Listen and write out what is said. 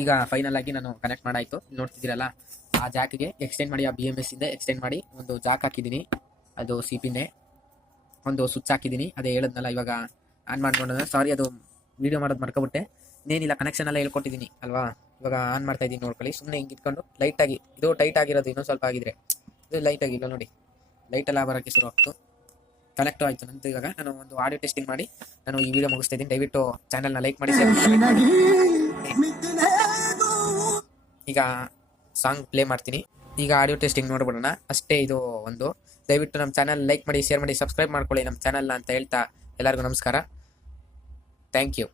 ಈಗ ಫೈನಲ್ ಆಗಿ ನಾನು ಕನೆಕ್ಟ್ ಮಾಡಾಯಿತು, ನೋಡ್ತಿದ್ದೀರಲ್ಲ. ಆ ಜಾಕಿಗೆ ಎಕ್ಸ್ಟೆಂಡ್ ಮಾಡಿ, ಆ BMS ಇಂದ ಎಕ್ಸ್ಟೆಂಡ್ ಮಾಡಿ ಒಂದು ಜಾಕ್ ಹಾಕಿದ್ದೀನಿ, ಅದು CPನೇ ಒಂದು ಸ್ವಿಚ್ ಹಾಕಿದ್ದೀನಿ. ಅದೇ ಹೇಳಿದ್ನಲ್ಲ, ಇವಾಗ ಆನ್ ಮಾಡ್ಕೊಂಡು, ಸಾರಿ ಅದು ವೀಡಿಯೋ ಮಾಡೋದು ಮರ್ಕೊಬಿಟ್ಟೆ. ಇನ್ನೇನಿಲ್ಲ, ಕನೆಕ್ಷನ್ ಎಲ್ಲ ಹೇಳ್ಕೊಟ್ಟಿದ್ದೀನಿ ಅಲ್ವಾ. ಇವಾಗ ಆನ್ ಮಾಡ್ತಾ ಇದ್ದೀನಿ ನೋಡ್ಕೊಳ್ಳಿ. ಸುಮ್ಮನೆ ಹಿಂಗೆ ಇಟ್ಕೊಂಡು ಲೈಟಾಗಿ, ಇದು ಟೈಟ್ ಆಗಿರೋದು, ಇನ್ನೊಂದು ಸ್ವಲ್ಪ ಆಗಿದ್ರೆ ಇದು ಲೈಟಾಗಿ ಇಲ್ಲ ನೋಡಿ, ಲೈಟೆಲ್ಲ ಬರೋಕ್ಕೆ ಶುರು ಆಗ್ತು. ಕನೆಕ್ಟ್ ಆಯಿತು. ನಂತರ ಇವಾಗ ನಾನು ಒಂದು ಆಡಿಯೋ ಟೆಸ್ಟಿಂಗ್ ಮಾಡಿ ನಾನು ಈ ವಿಡಿಯೋ ಮುಗಿಸ್ತಾ ಇದ್ದೀನಿ. ದಯವಿಟ್ಟು ಚಾನಲ್ನ ಲೈಕ್ ಮಾಡಿ, ಶೇರ್ ಮಾಡಿ. ಈಗ ಸಾಂಗ್ ಪ್ಲೇ ಮಾಡ್ತೀನಿ. ಈಗ ಆಡಿಯೋ ಟೆಸ್ಟಿಂಗ್ ನೋಡ್ಬಿಡೋಣ ಅಷ್ಟೇ. ಇದು ಒಂದು ದಯವಿಟ್ಟು ನಮ್ಮ ಚಾನಲ್ ಲೈಕ್ ಮಾಡಿ, ಶೇರ್ ಮಾಡಿ, ಸಬ್ಸ್ಕ್ರೈಬ್ ಮಾಡ್ಕೊಳ್ಳಿ ನಮ್ಮ ಚಾನಲ್ನ ಅಂತ ಹೇಳ್ತಾ ಎಲ್ಲರಿಗೂ ನಮಸ್ಕಾರ. Thank you.